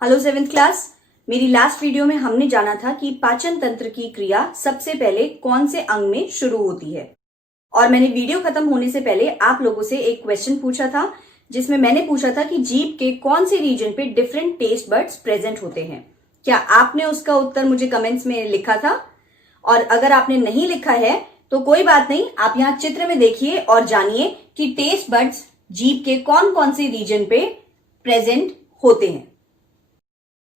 Hello seventh class. मेरी last video में हमने जाना था कि पाचन तंत्र की क्रिया सबसे पहले कौन से अंग में शुरू होती है। और मैंने वीडियो खत्म होने से पहले आप लोगों से एक क्वेश्चन पूछा था जिसमें मैंने पूछा था कि जीभ के कौन से रीजन पे डिफरेंट टेस्ट बड्स प्रेजेंट होते हैं। क्या आपने उसका उत्तर मुझे कमेंट्स में लिखा था? और अगर आपने नहीं लिखा है तो कोई बात नहीं, आप यहाँ चित्र में देखिए और जानिए कि टेस्ट बड्स जीभ के कौन कौन से रीजन पे प्रेजेंट होते हैं।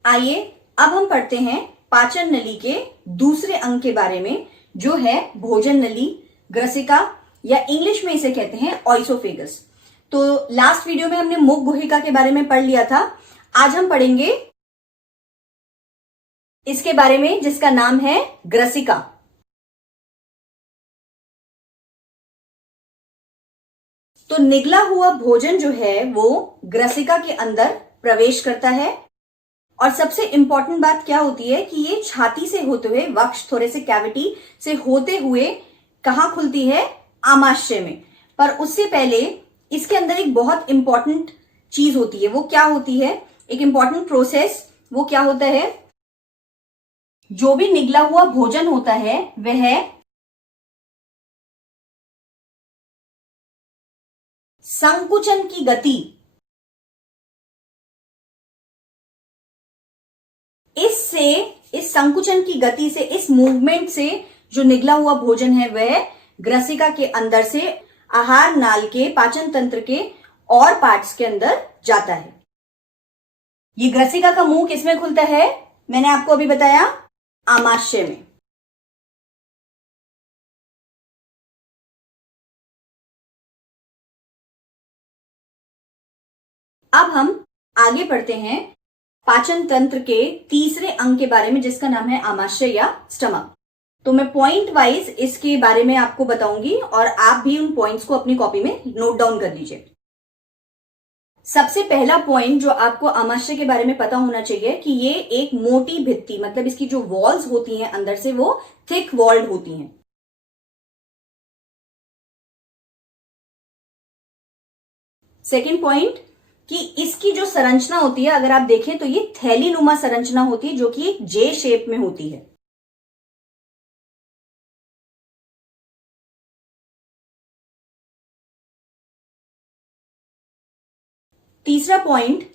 आइए अब हम पढ़ते हैं पाचन नली के दूसरे अंग के बारे में, जो है भोजन नली, ग्रसिका, या इंग्लिश में इसे कहते हैं ऑइसोफेगस। तो लास्ट वीडियो में हमने मुख गुहिका के बारे में पढ़ लिया था। आज हम पढ़ेंगे इसके बारे में जिसका नाम है ग्रसिका। तो निगला हुआ भोजन जो है वो ग्रसिका के अंदर प्रवेश करता है। और सबसे इंपॉर्टेंट बात क्या होती है कि ये छाती से होते हुए, वक्ष थोड़े से कैविटी से होते हुए कहां खुलती है? आमाशय में। पर उससे पहले इसके अंदर एक बहुत इंपॉर्टेंट चीज होती है। वो क्या होती है? एक इंपॉर्टेंट प्रोसेस। वो क्या होता है? जो भी निगला हुआ भोजन होता है वह संकुचन की गति, इस संकुचन की गति से, इस मूवमेंट से जो निगला हुआ भोजन है वह ग्रसिका के अंदर से आहार नाल के, पाचन तंत्र के और पार्ट्स के अंदर जाता है। ये ग्रसिका का मुंह किसमें खुलता है? मैंने आपको अभी बताया, आमाशय में। अब हम आगे पढ़ते हैं पाचन तंत्र के तीसरे अंग के बारे में जिसका नाम है आमाशय या स्टमक। तो मैं पॉइंट वाइज इसके बारे में आपको बताऊंगी और आप भी उन पॉइंट्स को अपनी कॉपी में नोट डाउन कर लीजिए। सबसे पहला पॉइंट जो आपको आमाशय के बारे में पता होना चाहिए कि ये एक मोटी भित्ति, मतलब इसकी जो वॉल्स होती हैं अंदर से वो थिक वॉल्ड होती हैं। सेकेंड पॉइंट कि इसकी जो संरचना होती है, अगर आप देखें तो ये थैलीनुमा संरचना होती है जो कि एक जे शेप में होती है। तीसरा पॉइंट,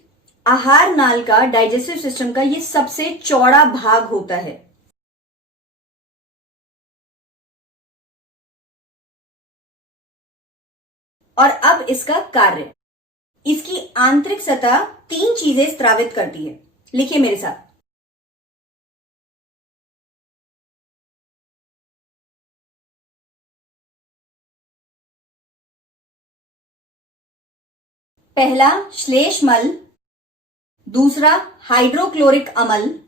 आहार नाल का, डाइजेस्टिव सिस्टम का ये सबसे चौड़ा भाग होता है। और अब इसका कार्य, इसकी आंतरिक सतह 3 चीजें स्रावित करती है। लिखिए मेरे साथ। पहला श्लेष्मल, दूसरा हाइड्रोक्लोरिक अम्ल,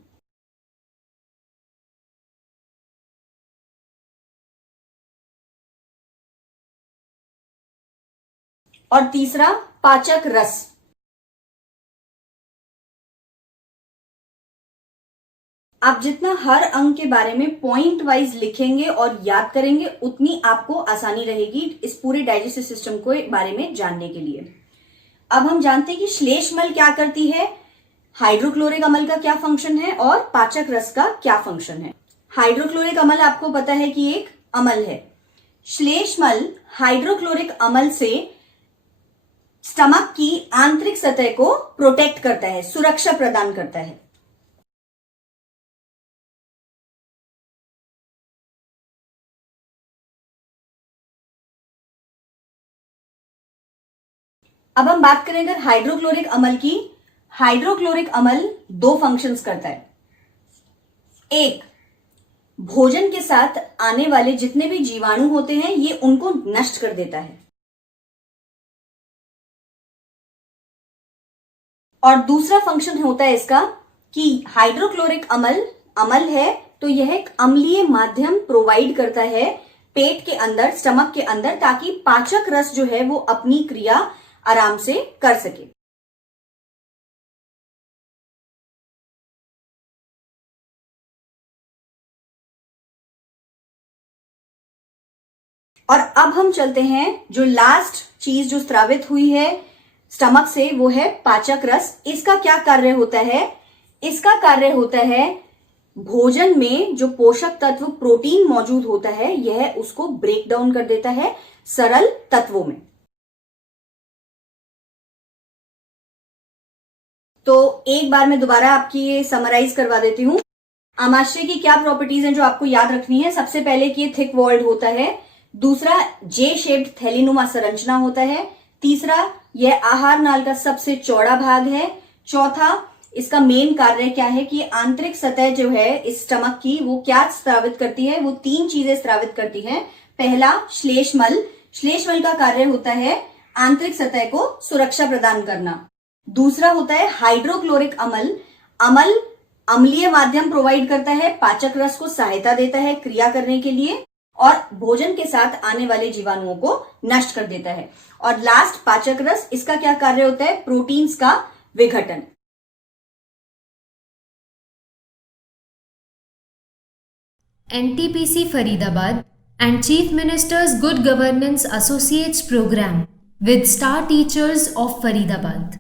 और तीसरा पाचक रस। आप जितना हर अंग के बारे में पॉइंट वाइज लिखेंगे और याद करेंगे उतनी आपको आसानी रहेगी इस पूरे डाइजेस्टिव सिस्टम के बारे में जानने के लिए। अब हम जानते हैं कि श्लेष्मल क्या करती है, हाइड्रोक्लोरिक अम्ल का क्या फंक्शन है और पाचक रस का क्या फंक्शन है। हाइड्रोक्लोरिक अम्ल आपको पता है कि एक अम्ल है। श्लेष्मल हाइड्रोक्लोरिक अम्ल से स्टमक की आंतरिक सतह को प्रोटेक्ट करता है, सुरक्षा प्रदान करता है। अब हम बात करें अगर हाइड्रोक्लोरिक अम्ल की। हाइड्रोक्लोरिक अम्ल 2 फंक्शंस करता है। एक, भोजन के साथ आने वाले जितने भी जीवाणु होते हैं ये उनको नष्ट कर देता है। और दूसरा फंक्शन होता है इसका कि हाइड्रोक्लोरिक अम्ल है तो यह एक अम्लीय माध्यम प्रोवाइड करता है पेट के अंदर, स्टमक के अंदर, ताकि पाचक रस जो है वो अपनी क्रिया आराम से कर सके। और अब हम चलते हैं, जो लास्ट चीज जो स्रावित हुई है स्टमक से वो है पाचक रस। इसका क्या कार्य होता है? इसका कार्य होता है भोजन में जो पोषक तत्व प्रोटीन मौजूद होता है यह उसको ब्रेक डाउन कर देता है सरल तत्वों में। तो एक बार मैं दोबारा आपकी ये समराइज करवा देती हूं। आमाशय की क्या प्रॉपर्टीज हैं जो आपको याद रखनी है। सबसे पहले कि ये थिक वॉल्ड होता है, दूसरा जे शेप्ड थैलीनुमा संरचना होता है, तीसरा यह आहार नाल का सबसे चौड़ा भाग है, चौथा इसका मेन कार्य क्या है कि आंतरिक सतह जो है इस स्टमक की वो क्या स्रावित करती है, वो 3 चीजें स्रावित करती है। पहला श्लेष्मल, श्लेष्मल का कार्य होता है आंतरिक सतह को सुरक्षा प्रदान करना। दूसरा होता है हाइड्रोक्लोरिक अम्ल, अम्ल अम्लीय माध्यम प्रोवाइड करता है, पाचक रस को सहायता देता है क्रिया करने के लिए और भोजन के साथ आने वाले जीवाणुओं को नष्ट कर देता है। और लास्ट पाचक रस, इसका क्या कार्य होता है, प्रोटीन्स का विघटन। NTPC Faridabad and Chief Minister's Good Governance Associates Program with Star Teachers of Faridabad.